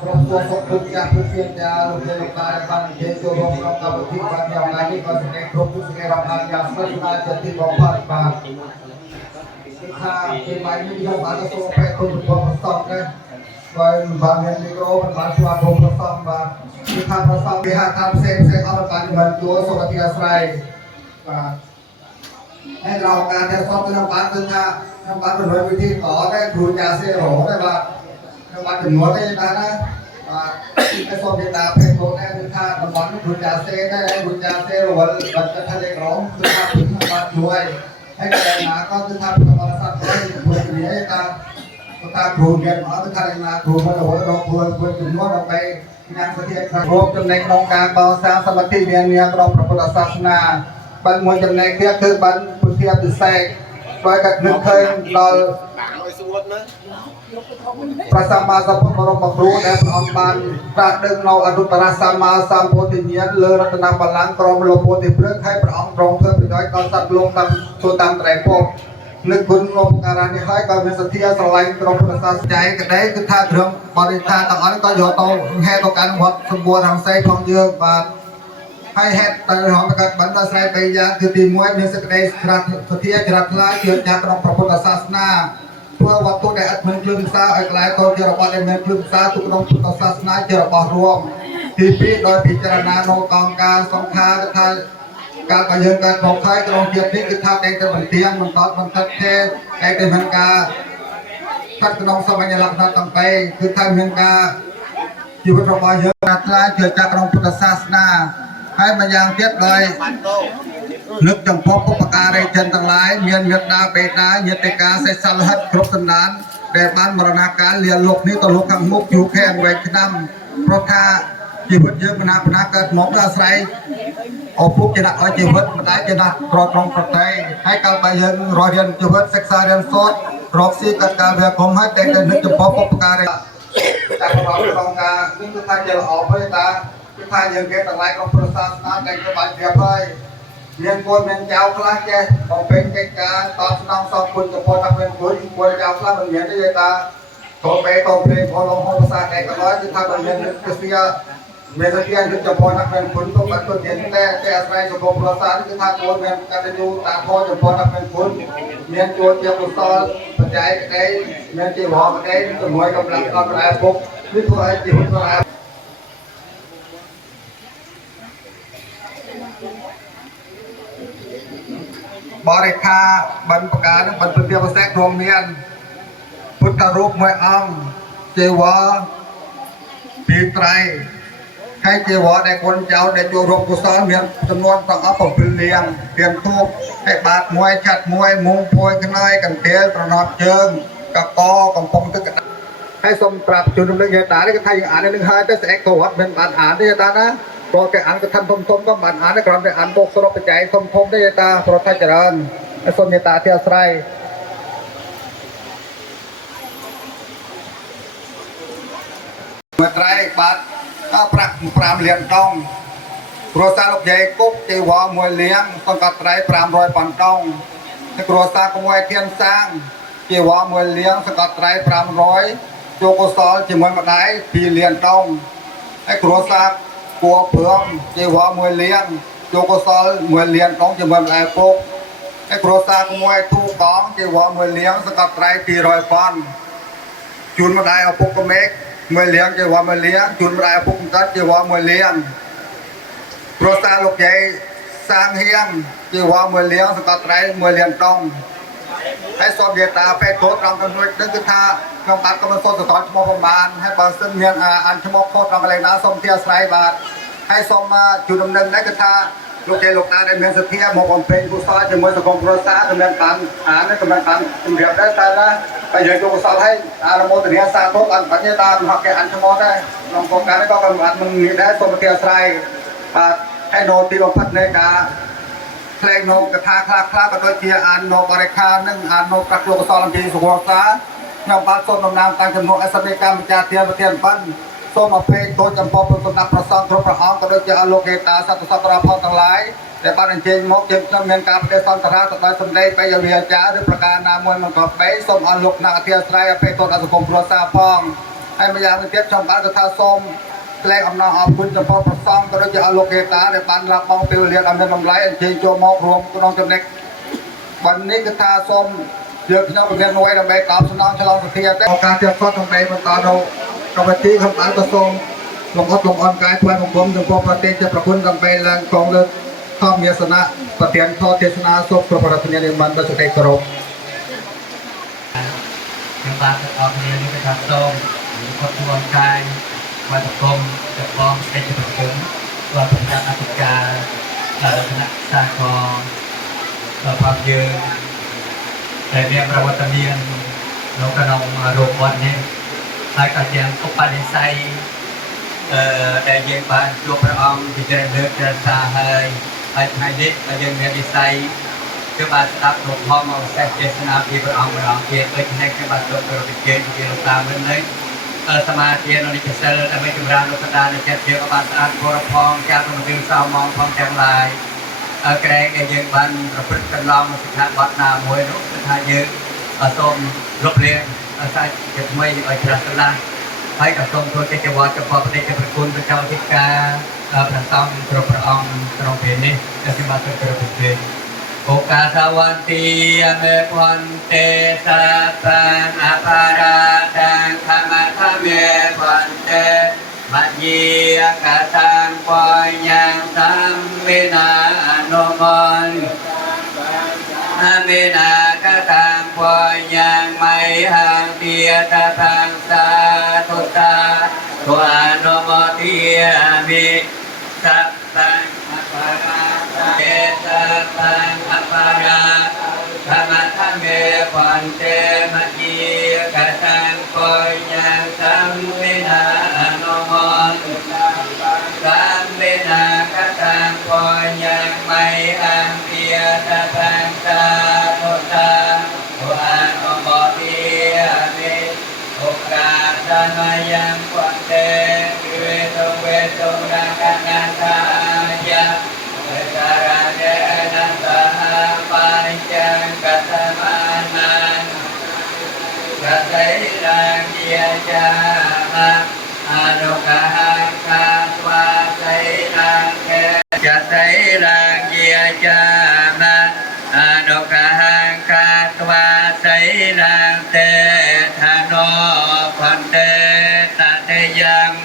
ក្រុមគួរសុខទុក្ខចាស់ពុទ្ធជាចាលោកទេវតាបាននិយាយចូលរួមក្នុងកម្មវិធីបានយ៉ាងណានេះក៏សេចក្តីគ្រប់សេចក្តីរាប់អានយ៉ាងស្និទ្ធស្នាលជាទីបំផុតបាទថាគេបាននិយាយបានទៅสู่ពេលគុណរបស់ប្រសពដែរបើមិនបានមានមីក្រូមិនបានស្វាគមន៍ប្រសពបាទគឺថាប្រសពគេហៅថាផ្សេងអត់បានមិនជួសុខភាពអាស្រ័យបាទហើយเราการដែលសពទៅបានគឺថាខ្ញុំបានប្រណិបវិធីតតែគ្រូចាសេរោដែរបាទខ្ញុំបានចំនួនទេតាណាបាទតែសូមមេត្តាភេទបងដែរគឺថាតំបន់គ្រូចាសេដែរគ្រូចាសេរវល់បាត់ថាលេខក្រុមគឺថាពីបាទជួយហើយតែណាក៏គឺថាប្រវត្តិសាស្ត្រទៅមួយនេះតាគ្រូរៀនមកគឺថាណាគ្រូមកទៅរកគ្រូចំនួនដើម្បីញ៉ាំសធានរួមចំណែកក្នុងការបកសាងសមាធិមានក្នុងព្រះពុទ្ធសាសនាបានមួយចំណែកទៀតគឺបានពុទ្ធិពិសេសដោយកាត់នឹកឃើញដល់ព្រះសម្មាសម្ពុទ្ធបរមគ្រូដែលព្រះអង្គបានត្រាស់ដឹងនៅអនុត្តរសម្មាសម្ពុទ្ធញ្ញាណលើរតនបល្ល័ង្កក្រមលោកពោធិព្រឹកហើយព្រះអង្គទ្រង់ធ្វើប្រយោជន៍ដល់សត្វលោកតាមទូតាមត្រៃភពនឹកគុណលោកការនេះហើយក៏មានសទ្ធាស្រឡាញ់ក្រុមព្រះសាស្ត្រចៃក្តីគឺថាគ្រឿងបរិធានទាំងអស់ក៏យកទៅហេតុទៅកាន់វត្តសម្បួររង្សីផងយើងបាទហើយហេតុទៅរហូតកើតបន្តស្រ័យ3យ៉ាងគឺទី1មានសេចក្តីក្រាត់សទ្ធាក្រាត់ខ្លាចជឿចាស់ក្នុងព្រះពុទ្ធសាសនាធ្វើវត្ថុដែលអត់មានជួយពិសាឲ្យក្លាយកលជារបស់ដែលមានជួយពិសាទុកក្នុងពុទ្ធសាសនាជារបស់រួមទី2ដោយពិចារណានៅកងការសង្ខារថាការបើយើងកើតមកហើយក្នុងជាតិនេះគឺថាតែតែបន្ទាងបន្តបន្តទេតែតែមានការស្ថិតក្នុងសមញ្ញលក្ខណៈទាំងពីរគឺថាមានការជីវិតរបស់យើងខ្លាចជឿចាស់ក្នុងពុទ្ធសាសនាហើយម្យ៉ាងទៀតដោយនឹកចំពោះបុព្វការីជនទាំងឡាយមានមេត្តាបេតាញាតិកាសេះសលហិតគ្រប់សន្តានដែលបានមរណកាលលាលោកនេះទៅលោកខាងមុខយូរខែអង្វែងឆ្នាំព្រោះថាជីវិតយើងបណ្ណាកើតមកដោយអាស្រ័យឪពុកជាអ្នកឲ្យជីវិតម្ដាយជាអ្នកក្រត្រង់ប្រទេសហើយកាលបើយើងរស់រៀនជីវិតសិក្សារៀនសូត្ររកស៊ីកាត់ការវាគុំហើយតែនឹកចំពោះបុព្វការីតែក្នុងការនេះគឺថាជាល្អពេកតាគឺថាយើងគេទាំងឡាយក្នុងព្រះសាសនាតែគេបានប្រៀបហើយមានកូនមានចៅខ្លះចេះបំពេញកិច្ចការតបស្នងសងគុណចំពោះថាមានគុណចៅខ្លះមិនមានទេតាក៏បែរទៅព្រេងផងលងហោភាសាតែក៏ដោយគឺថាមិនមានគស្វាមានសញ្ញាគឺចំពោះថាមានគុណទៅបាត់ទៅទៀតតែអាស្រ័យសង្គមប្រសាគឺថាគួរមានកតញ្ញូតាមធម៌ចំពោះថាមានគុណមានជួយជាកុសលបច្ច័យក្តីមានជីវរក្តីជាមួយកម្លាំងដល់ប្រែពុកគឺធ្វើឲ្យជីវិតរបស់បរិខាបានប្រកាសនឹងបានពុទ្ធពិសេសរួមមានពុទ្ធរូបមួយអង្គទេវពីត្រៃហើយទេវដែលគុណចៅដែលចូលរួមកុសលមានចំនួនទាំងអស់7លាងទៀនធូបហើយបាតមួយឆាត់មួយមុងពួយខ្នើយកន្ទេលត្រណប់ជើងកកកំពុងទឹកហើយសូមប្រាប់ជននឹងយេតានេះគឺថាយើងអាននឹងហើយតែស្អែកក៏អត់មានបានអានទេយេតាណាព្រោះគេអានកថាធំក៏បានអានតែគ្រាន់តែអានបូកសរុបបច្ច័យធំទេយេតាប្រថាច្រើនហើយសូមយេតាទីអាស្រ័យមួយត្រៃបាត់ប្រាក់5លានដងគ្រួសារលោកយាយគុកទេវមួយលាងសង្កត់ត្រៃ500 ប៉ុនដងហើយគ្រួសារក្មួយធានសាងទេវមួយលាងសង្កត់ត្រៃ500ចូលកុសលជាមួយម្ដាយ2លានដងហើយគ្រួសារគួរព្រមទេវមួយលាងចូលកុសល1លានដងជាមួយម្ដាយពុកហើយគ្រួសារក្មួយទូកងទេវមួយលាងសង្កត់ត្រៃ200 ប៉ុនជូនម្ដាយឪពុកក្មេកមួយលាងជាវ៉ាមួយលាងជូនម្ដាយឪពុកកាត់ជាវ៉ាមួយលាងគ្រួសារលោកយាយសាងហៀងជាវ៉ាមួយលាងសង្កត់ត្រៃ1លានដងហើយសូមមេត្តាពេទ្យត្រង់ចំណុចនេះគឺថាខ្ញុំបាទក៏មិនសូមសរសើរឈ្មោះប្រមាណហើយបើសិនមានអានឈ្មោះខុសត្រង់កន្លែងណាសូមអធិស្ឋានបាទហើយសូមជូនដំណឹងនេះគឺថាលោកយាយលោកតាដែលមានសទ្ធាមកបំពេញកុសលជាមួយសង្គមគ្រួសារក៏មានបានអានក៏មានបានជំរាបដែរតែណាបើយើងចូលកុសលឲ្យអនុមោទនាសាធុអន្តបញ្ញាតាមហកគេអានឈ្មោះដែរក្នុងគោលការណ៍នេះក៏មិនបានមិនមានដែរសូមអធិស្ឋានបាទហើយនៅទីបំផុតនៃការផ្លែងនៅកថាខ្លះក៏ដូចជាអាននៅបរិខានឹងអាននៅប្រាក់លោកកុសលអំពីសុខសាខ្ញុំបាទសូមដំណើរតាមចំនួនអសមេកម្មចាទាប្រធានបានសូមអភ័យទោសចំពោះព្រះសម្ដេចព្រះសង្ឃគ្រប់ព្រះអង្គក៏ដូចជាអលោកេតាសត្វសប្បុរសផងទាំងឡាយដែលបានអញ្ជើញមកជាខ្ញុំមានការប្រតិសន្តរាទៅដោយសម្ដីបេយវិយាចាឬប្រការណាមួយមិនក៏បីសូមអរលោកអ្នកអធិស្ឋានអភ័យទោសដល់សង្គមគ្រួសារផង ให้มายามเทียบชมบ้านกระทาส้มแรงอำนาจอคุณจะพอประซองก็จะเอาโลเกตาในปันรับมองเปลวเรียนอำนาจลำไรอันเชียโจมองรวมก็น้องจำเน็กวันนี้กระทาส้มเยอะที่น้องประเทศน้อยดำเบตามสนองฉลองสเทียได้การเทียบซ้อนทำเบมันตาเรากบฏที่คำบ้านกระทรวงลงอัดลงอ่อนกายทวายของผมถึงพอประเทศจะประคุณดำเบแรงกองเลือดข้อมีสนะปฏิญาณข้อเทศนาศพพระประธานในมันประสบได้กรบยังบางออกเรียนนี่ก็ทำส้มหรือคนรวมกายวันตะกรมจะฟ้องเป็นจุดถึงวันพัฒนาธิการคณะสร้างกองความยืนแต่เรียนประวัติเรียนเรากระนองโรงวันนี้ให้การเรียนอุปนิสัยได้เรียนบ้านตัวพระองค์ที่จะเลือกจะสาให้ให้เด็กมาเรียนเรียนนิสัยคือบาสตับหลวงพ่อมาแทรกเจตนาที่พระองค์ร้องเกียรติให้คือบาสตับเราเป็นเกียรติที่เราตามเรื่อยๆสมาธิเราในเจตนาเราไม่จำรานุสตาในเจตเดียวกับบาสตับโพรพองจากตรงนี้สาวมองพองแจงลายแกรงยังบันประพฤติกันลองมาสิขาวัดนามวยนุสถายืนส้มลบเลียงใส่เก็บไม่ไว้ทรัสละให้กับส้มตัวเจ้าวัดกับพ่อพระเดชพระคุณพระเจ้าทิกาพระต้องตรพระองค์ตรงเพนี้จะสิมาตรกระเพนโอกาสวันตีเมพันเตสัพพังอภาราตังธรรมะธรรมเมพันเตมัจยีกาตังปอยยังสัมเวนาโนมันเมนากตังปอยยังไม่ห่างเดียตาทังสาธุตาตัวโนมติมิสัพพังอภาราเตสัพพังอภาราธรรมะธรรมเมพันเตมัจยีกตังปอยยังสัมเวนาโนมันสัมเวนากตังปอยยังไม่ห่างเดียตาทังสาธุตาตัวโนมติมิโอกาสมายังพันเตเวทงรังกันันทายะสารเดนัสหาปัญจังกัตมานันกัตไตรังเกียจามะอนุกหังคาสวาไตรังเกกัตไตรังเกียจามะอนุกหังคาสวาไตรังเตธโนพันเตตเตยัม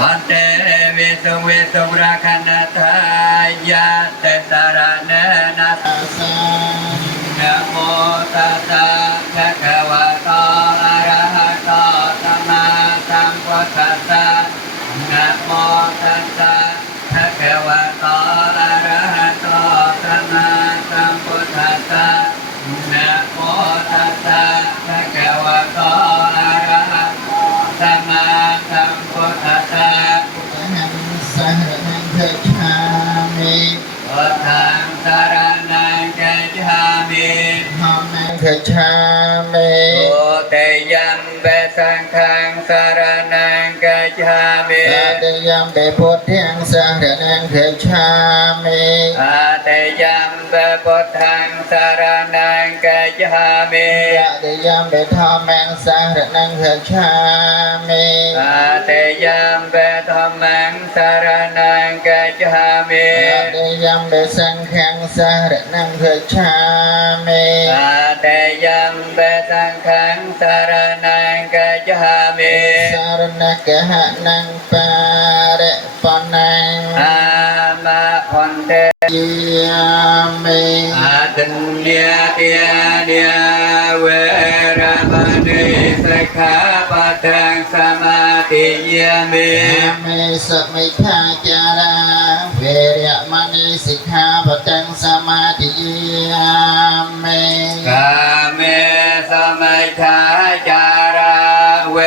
วันเตวิสุราคันธายะเตสารเนนะนะโมตัสสะภะคะวะโตอะระหะโตสัมมาสัมพุทธัสสะนะโมตัสสะภะคะวะโตอะระหะโตสัมมาสัมพุทธัสสะนะโมตัสสะภะคะวะโตอะระหะโตสัมมาสัมพุทธัสสะสหนังเถิดชามิพุทธังสรณังกัจฉามิธัมมังเถิดชามิ ตุเตยัมเปสังฆังสรณังกัจฉามิตเตยัมเปพุทธังสหนังเถิดชามิตเตยัมเปพุทธังสรณังกัจฉามิตเตยัมเปธัมมังสหนังเถิดชามิตเตยัมเปธัมมังสรณังกัจฉามิตเตยัมเปสังฆังสหนังเถิดชามิตเตยัมเปสังฆังสรณังกัจฉามิสารณะกหะนังปาระปนังอามาพันเตยามิอาตุนเนียเตียเนียเวรมณีสิกขาปัฏฐานสมาธิยามิเมสมิทาจาราเวรมณีสิกขาปัฏฐานสมาธิยามิกาเมสมิทาจาราเว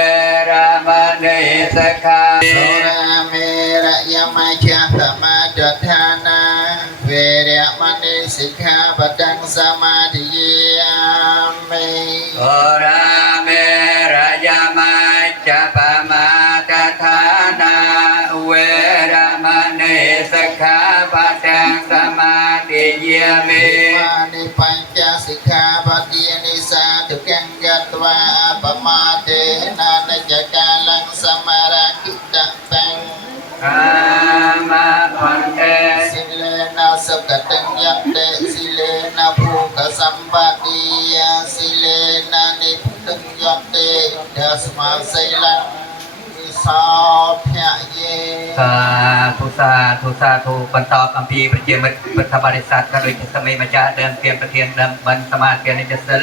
รมณีสิกขาสุราเมระยมัจจสมาจทานาเวรมณีสิกขาปัฏฐานสมาธิยามิโอราเมระยามัจจปมาจทานาเวรมณีสิกขาปัฏฐานสมาธิยามิมานิปัญจสิกขาปัฏฐานิสาธุกังกัตวาปมาเตนะนะจัก samara kita bang កាមាផន្តិ silena sakateng yakte silena bhuka sampatiya silena nipteng yakte dasma sailang visauthya ye សាធុបន្តអំពីប្រជាមិត្តពុទ្ធបរិស័ទក៏ដូចជាសម័យម្ចាស់ដើមទានប្រធានដើមបានសមាធិនិច្ចសិល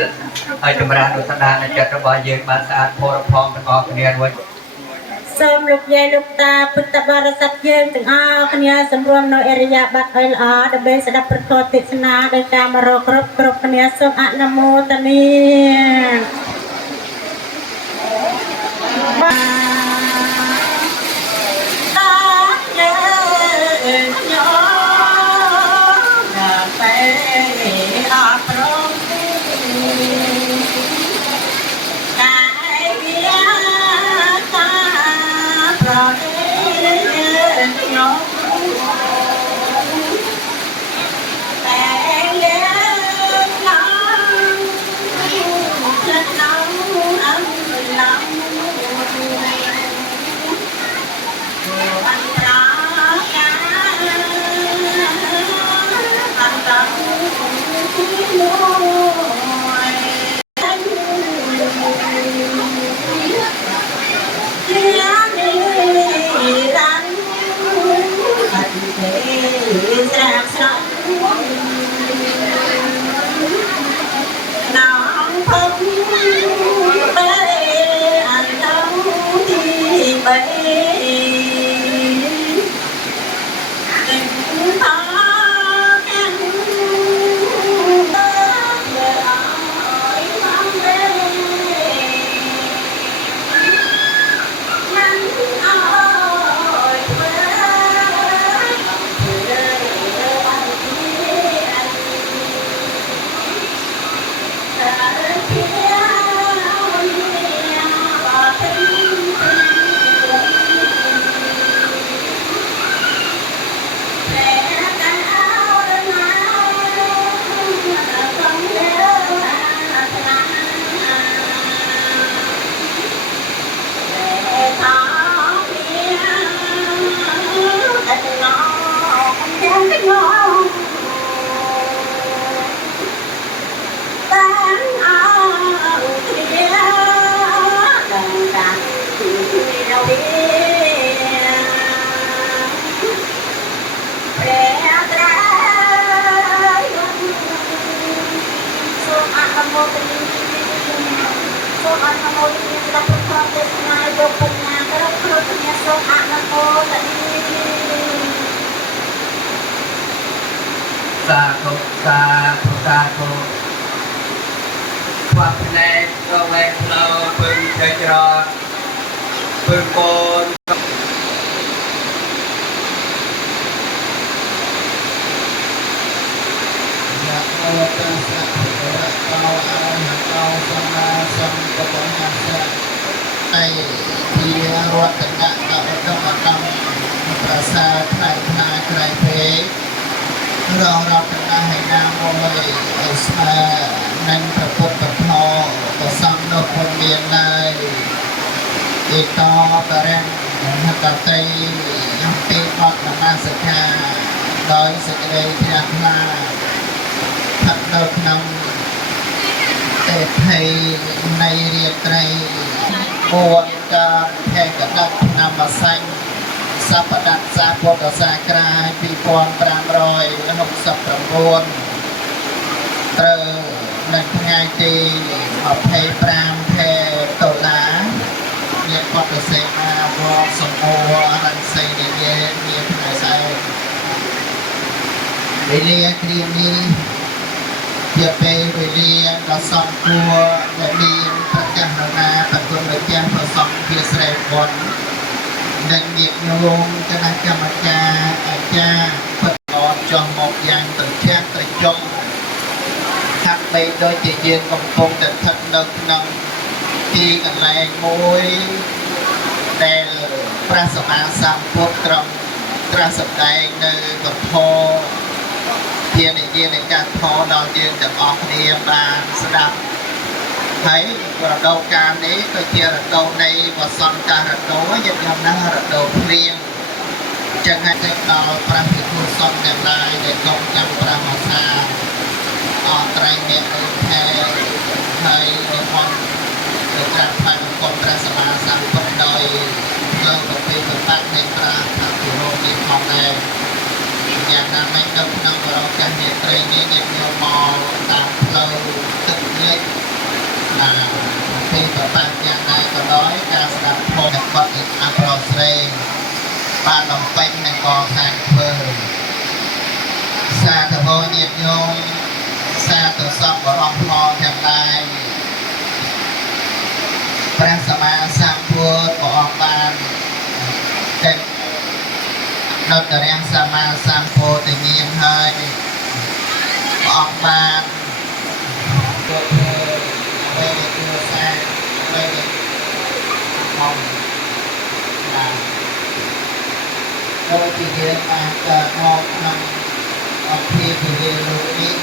ហើយចម្រើនឧស្សាហ៍ចិត្តរបស់យើងបានស្អាតផូរផង់ទាំងអស់គ្នារួច សូមលោកយាយលោកតាពុទ្ធបរិស័ទយើងទាំងអស់គ្នាសម្រួមនៅអរិយាប័ត្រឲ្យល្អដើម្បីស្ដាប់ព្រះធម៌ទេសនាដោយការមករកគ្រប់គ្នាសូមអនុមោទនាសាធុความแน่ก็แวกเราปึงใจจรอดปึงโกน ai thì ruột tận ngã đạo trong mặt tâm và xa khai tha khai thế rồi rồi tận ngã hành nam môi ở xa nâng thật phật thật thọ và xong nó con miền này thì to và rèn hạt tàu tây tây bọt là ma sơ kha đói sơ đây theo là thật đợt nông để thầy này riêng tây buồn cả thầy cả đất nằm ở xanh sắp đặt ra bộ đồ xa krai bị con pram rồi học sập đồng buồn từ lần ngày thì học thầy pram thầy tổ lá việc con được xây mà vô sông hồ lần xây để về việc này xây để lia kia đi việc về để lia nó xong cua để đi tất cả là tập trung được trang vào xong kia xây con nên nghiệp nhung cho nên cho mặt cha Phật còn cho một dạng tự trang tự chung thắt bay đôi chỉ riêng công phu để thật lực nâng khi gần lại môi đèn prasama sam phốt trong prasama nơi gặp thô thiên này cả thô đó riêng được ọc niệm bàn sẽ đọc ហើយរដូវកាលនេះគឺជារដូវនៃវស្សានកាលរដូវយើងយកណារដូវភ្លៀងចឹងហើយទៅដល់ព្រះភិក្ខុសង្ឃទាំងឡាយដែលកុំចាំព្រះមសាអត់ត្រែងអ្នកដូចថែហើយនិមន្តទៅក្រាបថ្វាយបង្គំព្រះសម្មាសម្ពុទ្ធដោយផ្លូវប្រតិបត្តិនៃប្រាថ្នាពីរោនេះផងដែរយ៉ាងណាមិញនៅក្នុងបរិបទនៃត្រីនេះញាតិញោមមកតាមផ្លូវទឹកនេះពីប្របាំងយ៉ាងណាក៏ដោយការស្ដាប់ធម៌របស់អប្រុសស្រីបានបំពេញនឹងកសាងធ្វើសាធុញាតិញោមសាធុសពបរមផលទាំងឡាយព្រះសម្មាសម្ពុទ្ធព្រះអង្គបានចេញនៅតរាំសម្មាសម្ពុទ្ធញាណហើយព្រះអង្គបានធ្វើពេលធ្វើសាពេលមកដោយជាយើងបានកើតមកក្នុងអភិភិរិលោកនេះ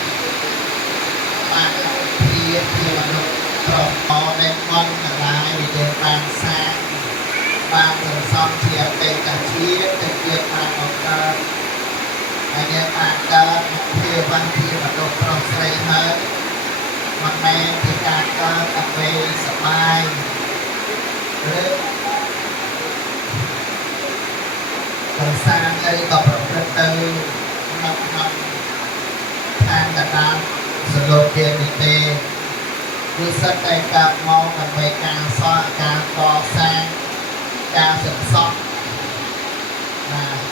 បានអភិជាមនុស្សប្រកបដោយបនទាំងឡាយដែលយើងបានសាងបានសន្សំជាអតីតជាតិទៅជាបានបង្កើតហើយយើងបានកើតជាបានជាមនុស្សប្រុសស្រីហើយមិនមែនជាការកើតដើម្បីសប្បាយឬប្រសាអីក៏ប្រព្រឹត្តទៅក្នុងខាងកណ្ដាលសលោកជានេះទេគឺសិតតែកើតមកដើម្បីការសោះការកសាងការសន្សំ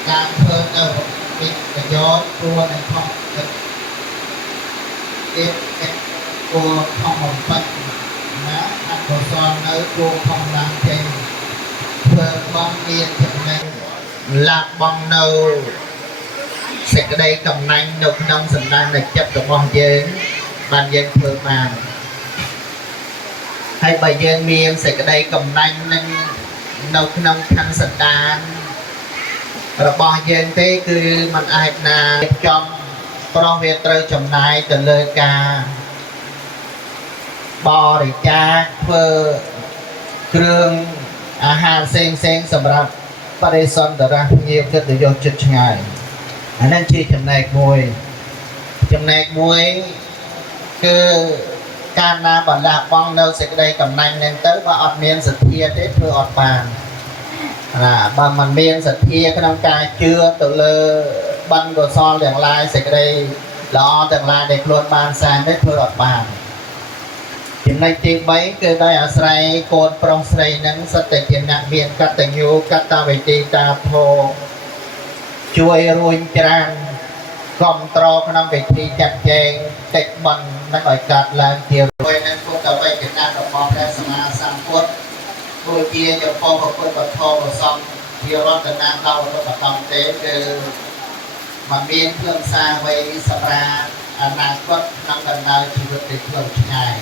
ការធ្វើនៅវិប្រយោជន៍គួរនឹងខុសទឹកទៀតគួរខុសបំពេញណាអកុសលនៅគួរខុសឡើងចេញធ្វើបងមានចំណេញលាក់បងនៅសេចក្តីកំណាញ់នៅក្នុងសន្តានចិត្តរបស់យើងបានយើងធ្វើបានហើយបើយើងមានសេចក្តីកំណាញ់នឹងនៅក្នុងខណ្ឌសន្តានរបស់យើងទេគឺมันអាចណាចំព្រោះវាត្រូវចំណាយទៅលើការបរិច្ចាគធ្វើគ្រឿងអាហារផ្សេងសម្រាប់បរិសន្តរៈភ្ញៀវកិត្តិយសចិត្តឆ្ងាយអានេះជាចំណែកមួយគឺការណាបលាបងនៅសេចក្តីកំណាញ់នឹងទៅបើអត់មានសទ្ធាទេធ្វើអត់បានបើមិនមានសទ្ធាក្នុងការជឿទៅលើបណ្ឌកុសលទាំងឡាយសេចក្តីល្អទាំងឡាយដែលខ្លួនបានសាងនេះធ្វើអត់បានចំណុចទី3គឺដោយអាស្រ័យកូនប្រុសស្រីនឹងសិតតែជាអ្នកមានកតញ្ញូកតវេទីតាធម៌ជួយរួញច្រានគ្រប់គ្រងក្នុងពិធីចាត់ចែងកិច្ចបន់នឹងឲ្យកាត់ឡើងជារួយនឹងពុទ្ធវេជ្ជៈរបស់ព្រះសម្មាសម្ពុទ្ធដូចជាចំពោះពុទ្ធវធម៌ប្រសំជារតនាដល់របស់បតំទេគឺมันមានគ្រឿងសារអ្វីសម្រាប់អនាគតក្នុងដំណើរជីវិតទៅខ្លួនឆ្ងាយ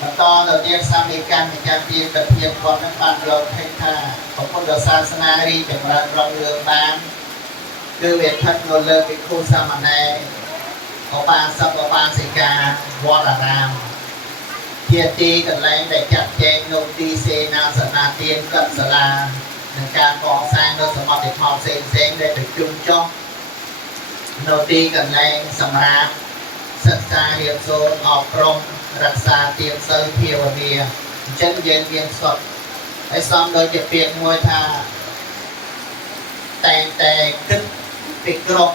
បន្តទៅទៀតសាមីកម្មម្ចាស់ទានទៅភាពគាត់នឹងបានរកឃើញថាពុទ្ធសាសនារីចម្រើនរុងរឿងបានគឺវាស្ថិតនៅលើភិក្ខុសាមណេរឧបាសកឧបាសិកាវត្តអារាមជាទីកន្លែងដែលចាត់ចែងនៅទីសេនាសនៈទានកិច្ចសាលានិងការកសាងនៅសមិទ្ធផលផ្សេងដែលទៅជុំចុះនៅទីកន្លែងសម្រាប់សិក្សារៀនសូត្រអប់រំរក្សាទានសិលភាវនាអញ្ចឹងយើងមានសុទ្ធហើយសំដូចជាពាក្យមួយថាតែងតែគិតពីក្រុម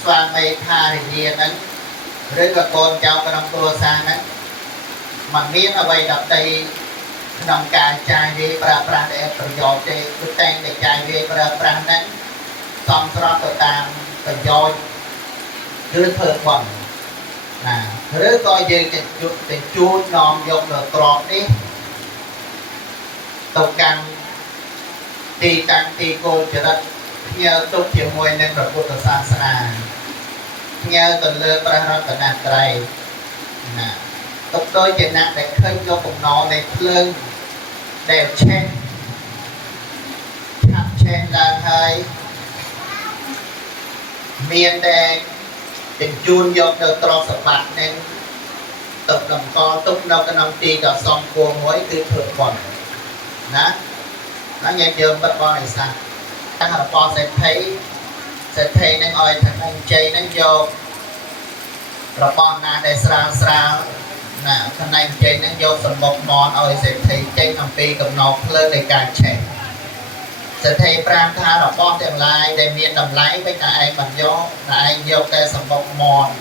ស្វាមីថារិយាហ្នឹងឬក៏កូនចៅក្នុងគ្រួសារហ្នឹងมันមានអ្វីដតីក្នុងការចាយវាប្រើប្រាស់ដែលប្រយោជន៍ទេគឺតែងតែចាយវាប្រើប្រាស់ហ្នឹងសំស្របទៅតាមប្រយោជន៍គឺធ្វើបន់ឬក៏យើងទៅជួននាំយកនៅក្របនេះទៅកាន់ទីតាំងទីគោលចរិតផ្ញើទុកជាមួយនឹងព្រះពុទ្ធសាសនាផ្ញើទៅលើព្រះរតនត្រ័យទុកដោយជាអ្នកដែលឃើញយកកំណរនៃភ្លើងដែលឆេះឡើងហើយមានតែបញ្ជូនយកទៅទ្រព្យសម្បត្តិនឹង tục đồng co tục đâu cái năm ti cả xong cua muối cứ thượng còn nè nó nghe chưa bất con này sao các học con sẽ thấy nên ơi thằng anh chơi nên vô rồi con na để sra nè thằng anh chơi nên vô phần một món ơi sẽ thấy chơi nằm pi cầm nọc lên để cả trẻ sẽ thấy pram tha rồi con tiền lại để miền đầm lái với cả anh bằng vô là anh vô cái phần một món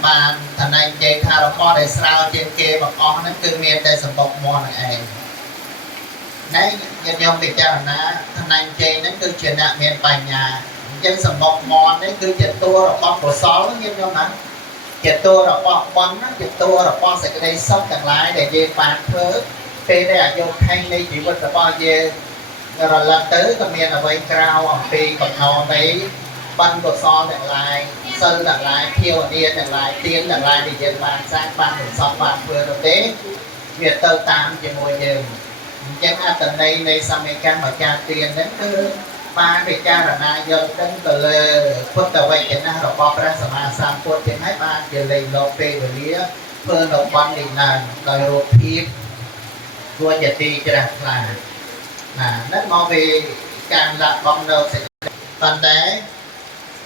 mà thằng anh chơi tha rồi con để sra trên kia mà con nó cứ miền để phần một món này anh đấy nhân nhông bị cha là thằng anh chơi nó cứ chuyện nặng miền bài nhà chân sầm một mòn đấy cứ chật tua rồi con của xó nhân nhông mà chật tua rồi con nó chật tua rồi con sẽ đây sốc chẳng lái để về bàn thớ thế đây là vô thanh đây chỉ vật là bao về rồi lần tới còn miền ở với cao ở phi còn nó đấy bắn của xó chẳng lại sơn chẳng lại thiêu điên chẳng lại tiến chẳng lại để về bàn sang bàn của xó bàn vừa rồi thế việc tơ tam chỉ ngồi nhiều chẳng hạn tận đây này sao mấy căn mà cha tiền đến cứ ba cái cha là na dân đến từ lề phật tờ vậy chẳng nào có ra sắm sang phật chẳng hay ba giờ lấy lô pê rồi đĩa phơi lô ban đi là đòi rô phim vua nhà ti cho đặt là đất mò về càng là bom đâu sẽ toàn tế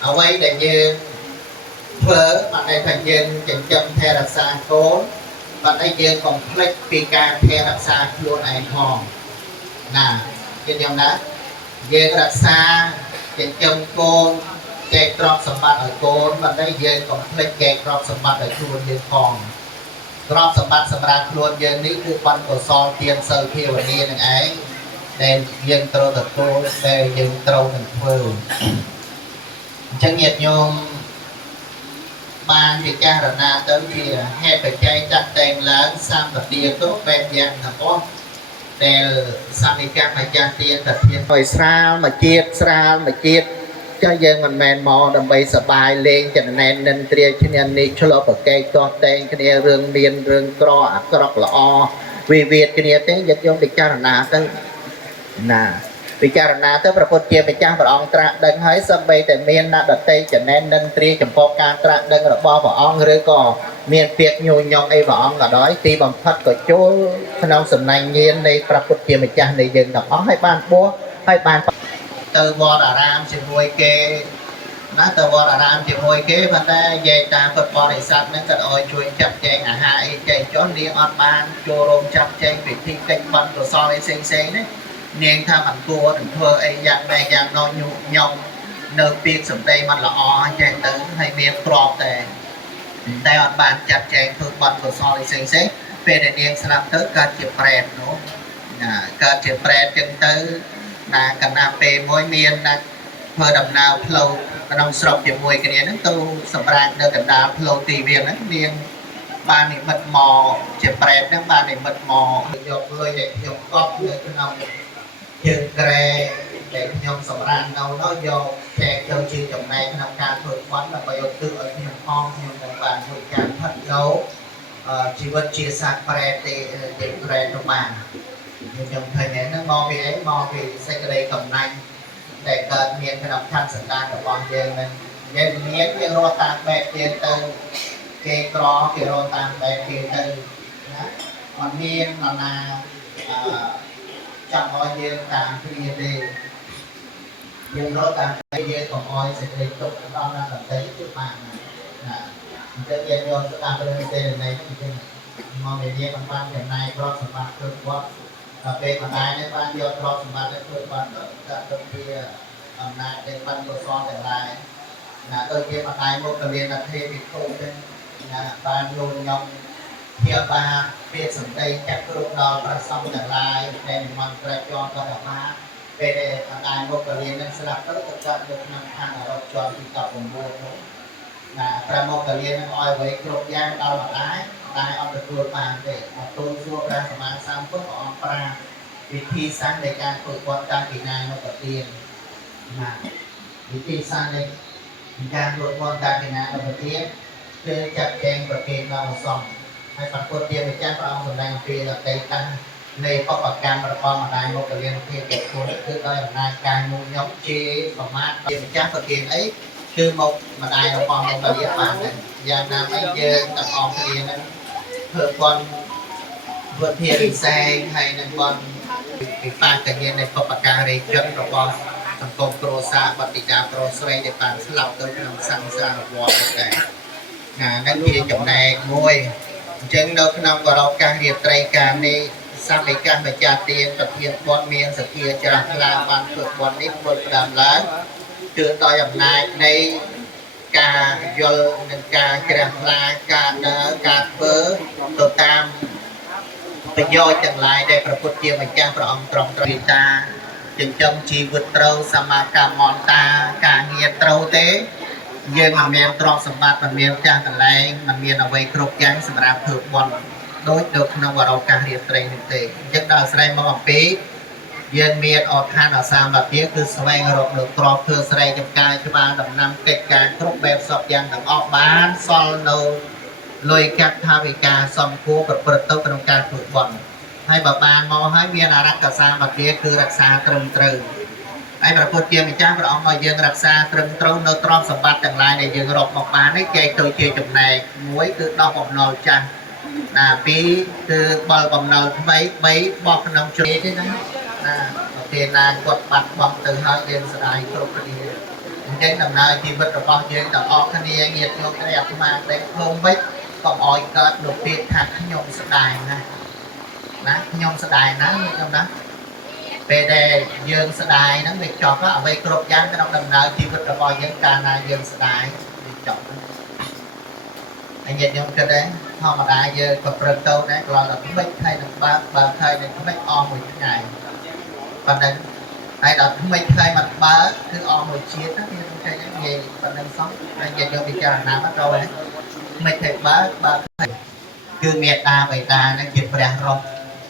ở đây để như phở mà đây thành dân chẳng chậm theo đặt sang cố và đây dương còn click pi ca theo đặt xa luôn ảnh hòn là trên dòng đó dương đặt xa trên châm côn kẹt drop sầm bát ở côn và đây dương còn click kẹt drop sầm bát ở luôn dương hòn drop sầm bát sầm ra luôn dương ní cứ quan của son tiền sơ thiêu ở đi này ấy đèn dương trâu thật cô để dương trâu thật phơi chẳng nhiệt nhôm ban thì cha là na tới thì hay phải chạy chặt đèn lớn sang vật địa tốt bên dân là có đèn sang đi cam mà cha tiền thật tiền rồi sao mà chiết cho dân mình men mò đầm bay sờ bài lên cho nên triệt cho nên đi cho lo bậc cây to tên cái này rừng miền rừng cro lọ vì việt cái này tiếng dịch dùng để cha là na tới nè vì cha là na tớiประពុតជាម្ចាស់ព្រះអង្គត្រាស់ដឹងហើយសម្បីតែមានណាដតីចំណែននឹងត្រាចំពោះការត្រាស់ដឹងរបស់ព្រះអង្គឬក៏មានពាក្យញញងអីព្រះអង្គក៏ដោយទីបំផុតក៏ចូលក្នុងសំណាញ់ញៀននៃព្រះពុទ្ធជាម្ចាស់នៃយើងទាំងអស់ហើយបានបួសហើយបានទៅវត្តអារាមជាមួយគេណាទៅវត្តអារាមជាមួយគេប៉ុន្តែនិយាយតាមពុទ្ធបរិស័ទហ្នឹងក៏ឲ្យជួយចាត់ចែងអាហារអីចែកចុះនាងអត់បានចូលរួមចាត់ចែងពិធីកិច្ចបន់កុសលអីផ្សេងៗនេះនាងថាមិនគួរនឹងធ្វើអីយ៉ាងណាយ៉ាងណោញុំនៅពាក្យសម្ដីមិនល្អចេះទៅហើយមានក្របតែអត់បានចាត់ចែងធ្វើបន់កុសលអីផ្សេងៗពេលដែលនាងស្លាប់ទៅកើតជាប្រេតនោះកើតជាប្រេតចឹងទៅណាកណ្ដាលពេលមួយមានណាធ្វើដំណើរផ្លូវក្នុងស្រុកជាមួយគ្នាហ្នឹងទៅសម្រាប់នៅកណ្ដាលផ្លូវទីវាងហ្នឹងនាងបាននិមិត្តមកជាប្រេតហ្នឹងបាននិមិត្តមកយកលុយដែលខ្ញុំកប់នៅក្នុងជើងក្រែដែលខ្ញុំសម្រាប់នៅនោះយកចែកទៅជាចំណែកក្នុងការធ្វើបន់ដើម្បីយកទឹកឲ្យខ្ញុំផងខ្ញុំនឹងបានធ្វើការផិតនៅជីវិតជាសត្វប្រេតទេជាប្រេតនោះបានខ្ញុំឃើញហ្នឹងមកពីអីមកពីសេចក្តីកំណាញ់ដែលកើតមានក្នុងខណ្ឌសន្តានរបស់យើងនឹងមានយើងរត់តាមបែបទៀតទៅគេក្រគេរត់តាមបែបគេទៅណាអត់មាននរណាចាំឲ្យយើងតាមគ្នាទេយើងរត់តាមបែបយើងកុំឲ្យសេចក្តីទុក្ខដល់ណាដទៃគឺបានណាអញ្ចឹងយើងយកស្ដាប់រឿងទេនៃនេះអញ្ចឹងមកនិយាយបានចំណាយប្រកសម្បត្តិគឺគាត់ពេលម្ដាយនេះបានយកទ្រព្យសម្បត្តិទៅធ្វើបានដាក់ទៅជាអំណាចនៃបានកុសលទាំងឡាយណាដូចជាម្ដាយមកកលៀនអធិវិធុចឹងណាបានលងញោមធាបាពាក្យសម្ដីចាក់គ្រប់ដល់ប្រសងទាំងឡាយដែលមិនត្រេកជាប់ដល់អាមាពេលដែលម្ដាយមកកលៀននឹងស្លាប់ទៅទៅចាត់នៅក្នុងឋានអរោជាប់ទី19នោះណាប្រមកកលៀននឹងឲ្យអ្វីគ្រប់យ៉ាងដល់ម្ដាយតែអត់ទទួលបានទេអត់ទូលសួរព្រះសម្មាសម្ពុទ្ធព្រះអង្គប្រាវិធីសាស្ត្រនៃការធ្វើបន់តាំងពីណានៅប្រទានណាវិធីសាស្ត្រនៃការធ្វើបន់តាំងពីណានៅប្រទានគឺចាត់ចែងប្រកេតដល់អសង្ឃហើយព្រះពុទ្ធជាម្ចាស់ព្រះអង្គសម្ដែងអំពីអតីតនៃបព្វកម្មរបស់ម្ដាយមកកលៀនធាតុគុណគឺដោយអំណាចកាយមួយខ្ញុំជាប្រមាថជាម្ចាស់ប្រទានអីគឺមកម្ដាយរបស់មកកលៀនបានយ៉ាងណាមិញយើងទាំងអស់គ្នានឹង thơ con vượt thiên đi xe hay là con bị phạt cái nhiên này có bạc cà rì chân rồi con thành công pro sa bát tịch đa pro xoay để phản lọc tới nằm sang sang vọt cáiนั่นคือจำแนกมวยจึงเราขนมกับเราการเรียบไตรการในสร้างในการมาจาเตียนกับเพียงบอลเมียนสเกียจราพลาบานฝึกบอลนิดบอลประดามล้านเตือนต่ออย่างนายในการยลในการจราพลาการเนื้อการเปิดตัวตามประโยชน์จังไรได้ประพุทธเจียมจ้าพระองค์ตรงตรีตาจึงจงชีวิตเราสมากรรมมอนตาการเงียบเราเต้យើងមិនមានទ្រព្យសម្បត្តិមិនមានចាស់កន្លែងមិនមានអ្វីគ្រប់យ៉ាងសម្រាប់ធ្វើបន់ដូចនៅក្នុងវរោកាសរៀបត្រីនេះទេអញ្ចឹងដល់ស្រ័យមកអំពីយើងមានអបឋានអាសាមបាទាគឺស្វែងរកនៅទ្រព្យធ្វើស្រែចម្ការច្បារដំណាំកិច្ចការគ្រប់បែបសពយ៉ាងទាំងអស់បានសល់នៅលុយកាត់ថាវិការសំគួរប្រព្រឹត្តទៅក្នុងការធ្វើបន់ហើយបើបានមកហើយមានអរកសាមបាទាគឺរក្សាត្រឹមត្រូវហើយប្រពុតជាម្ចាស់ព្រះអង្គឲ្យយើងរក្សាត្រឹមត្រូវនៅទ្រព្យសម្បត្តិទាំងឡាយដែលយើងរកមកបាននេះគេទៅជាចំណែកមួយគឺដោះបំណុលចាស់ណាពីរគឺបលបំណុលថ្មី3បោះក្នុងជ្រុលទេណាប្រទេសណាគាត់បាត់បង់ទៅហើយយើងស្ដាយគ្រប់គ្នាអញ្ចឹងដំណើរជីវិតរបស់យើងទាំងអស់គ្នាញាតិញោមព្រះអាត្មាតែឃើញវិញកុំឲ្យកើតនូវពាក្យថាខ្ញុំស្ដាយណាខ្ញុំស្ដាយណាខ្ញុំណាពេលដែលយើងស្ដាយហ្នឹងវាចប់អ្វីគ្រប់យ៉ាងក្នុងដំណើរជីវិតរបស់យើងកាលណាយើងស្ដាយវាចប់ហើយញាតិញោមគិតដែរធម្មតាយើងប្រព្រឹត្តទៅដែរគ្រាន់តែថ្មិចហើយនឹងបើខែនឹងថ្មិចអស់មួយថ្ងៃប៉ុណ្ណឹងហើយដល់ថ្មិចខែមិនបើគឺអស់មួយជាតិណាវាតែនិយាយប៉ុណ្ណឹងសោះហើយញាតិញោមពិចារណាមកដល់ថ្មិចខែបើគឺមេត្តាបិតាហ្នឹងជាព្រះរស់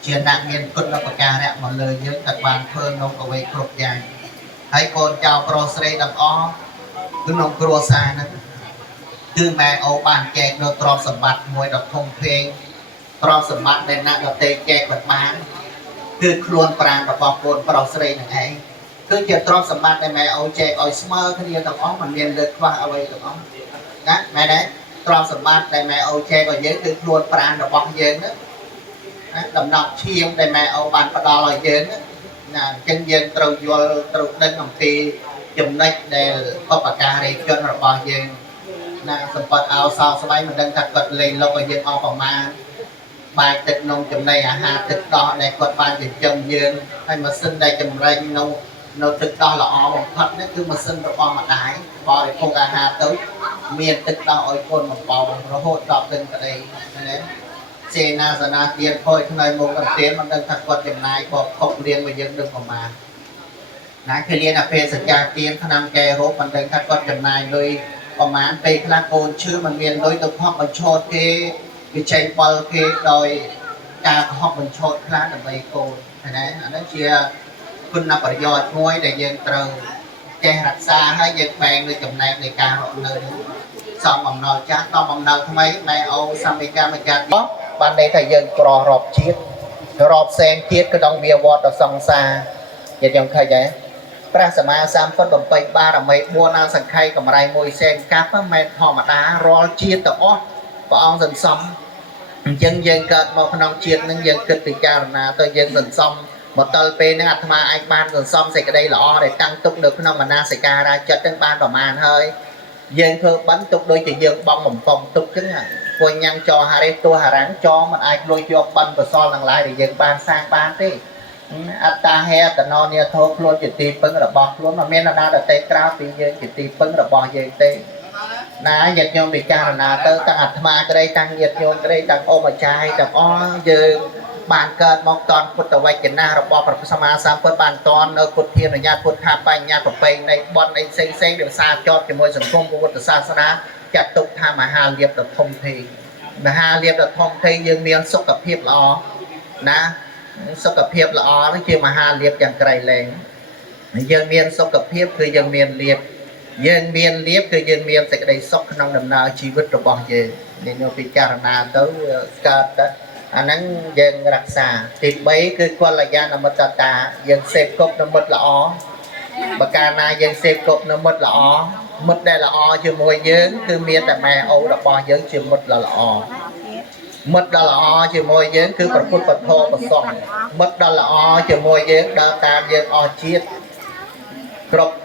ជាអ្នកមានគុណបការៈមកលើយើងតែបានធ្វើនៅអ្វីគ្រប់យ៉ាងហើយកូនចៅប្រុសស្រីទាំងអស់ក្នុងគ្រួសារហ្នឹងគឺម៉ែអូបានចែកនៅទ្រព្យសម្បត្តិមួយដ៏ធំធេងទ្រព្យសម្បត្តិដែលអ្នកដទៃចែកបានគឺខ្លួនប្រាណរបស់កូនប្រុសស្រីនឹងឯងគឺជាទ្រព្យសម្បត្តិដែលម៉ែអូចែកឲ្យស្មើគ្នាទាំងអស់មិនមានលើកខ្វះអ្វីទាំងអស់ណាម៉ែដែរទ្រព្យសម្បត្តិដែលម៉ែអូចែកឲ្យយើងគឺខ្លួនប្រាណរបស់យើងណាដំណប់ឈាមដែលម៉ែអូបានផ្ដល់ឲ្យយើងណាអញ្ចឹងយើងត្រូវយល់ត្រូវដឹងអំពីចំណុចដែលបបការីជនរបស់យើងណាសម្បត្តិអោសោស្បៃមិនដឹងថាគាត់លេងលុកឲ្យយើងអស់ប្រមាណបាយទឹកនំចំណីអាហារទឹកដោះដែលគាត់បានចិញ្ចឹមយើងហើយម៉ាស៊ីនដែលចម្រាញ់នៅទឹកដោះល្អបំផុតនេះគឺម៉ាស៊ីនរបស់ម្ដាយបរិភោគអាហារទៅមានទឹកដោះឲ្យកូនបំបោរហូតដល់ទឹកក្តីណាសេនាសនាទៀនខូចក្នុងមុខកន្ទានមិនដឹងថាគាត់ចំណាយបបខុសរៀនមកយើងដឹងប្រមាណណាគេរៀនអាពេលសច្ចាទៀនឆ្នាំកែរោមិនដឹងថាគាត់ចំណាយលុយប្រមាណពេលខ្លះកូនឈឺមិនមានលុយទៅខកបញ្ឆោតគេវិច័យបលគេដោយការខកបញ្ឆោតខ្លះដើម្បីកូនណាអានេះជាគុណប្រយោជន៍មួយដែលយើងត្រូវចេះរក្សាហើយយើងបែងលើចំណែកនៃការរកនៅសំបំណុលចាស់ដល់បំណុលថ្មីម៉ែអូសម្បិកាមកចាត់បានន័យថាយើងក្ររាប់ជាតិរាប់សែនជាតិក៏ដល់វាវត្តដល់សង្សារយើងខ្ញុំឃើញដែរព្រះសម្មាសម្ពុទ្ធបំពេញបារមី4ណាសង្ខេកម្រៃ1សែនកាប់មិនមែនធម្មតារាល់ជាតិទាំងអស់ព្រះអង្គសន្សំអញ្ចឹងយើងកើតមកក្នុងជាតិនឹងយើងគិតពិចារណាទៅយើងសន្សំមកដល់ពេលហ្នឹងអាត្មាអាចបានសន្សំសេចក្តីល្អដែលតាំងទុកនៅក្នុងមនសិការាចិត្តនឹងបានប្រមាណហើយយើងធ្វើបន់ទុកដូចជាយើងបងបំពងទុកចឹងពុញញ៉ាំងចោហារេតួហារាំងចោមិនអាចលួចយកបន់បសល់ទាំងឡាយដែលយើងបានសាងបានទេអត្តាហេតណោនិធោខ្លួនជាទីពឹងរបស់ខ្លួនមិនមាននរណាដទៃក្រៅពីយើងជាទីពឹងរបស់យើងទេណាញាតិញោមពិចារណាទៅទាំងអាត្មាក្តីទាំងញាតិញោមក្តីទាំងអូម្ចាស់ទាំងអស់យើងបានកើតមកតនពុទ្ធវចនារបស់ព្រះសម្មាសម្ពុទ្ធបានតននៅពុទ្ធធានញ្ញាពុទ្ធបញ្ញាប្រពៃនៃបនអីផ្សេងៗវាសាចតជាមួយសង្គមពុទ្ធសាសនាចាត់ទុកថាមហាលាភដ៏ធំធេងមហាលាភដ៏ធំធេងយើងមានសុខភាពល្អណាសុខភាពល្អនេះជាមហាលាភយ៉ាងក្រៃលែងយើងមានសុខភាពគឺយើងមានលាភយើងមានលាភគឺយើងមានសេចក្តីសុខក្នុងដំណើរជីវិតរបស់យើងយើងពិចារណាទៅកើតទៅអាហ្នឹងយើងរក្សាទី3គឺកល្យាណមិត្តតាយើងសេពគប់និមិត្តល្អបើកាលណាយើងសេពគប់និមិត្តល្អមិត្តដែលល្អជាមួយយើងគឺមានតែម៉ែអូរបស់យើងជាមិត្តល្អ មិត្តដ៏ល្អជាមួយយើងគឺប្រពុតពធប្រសងមិត្តដ៏ល្អជាមួយយើងដើរតាមយើងអស់ជាតិគ្រប់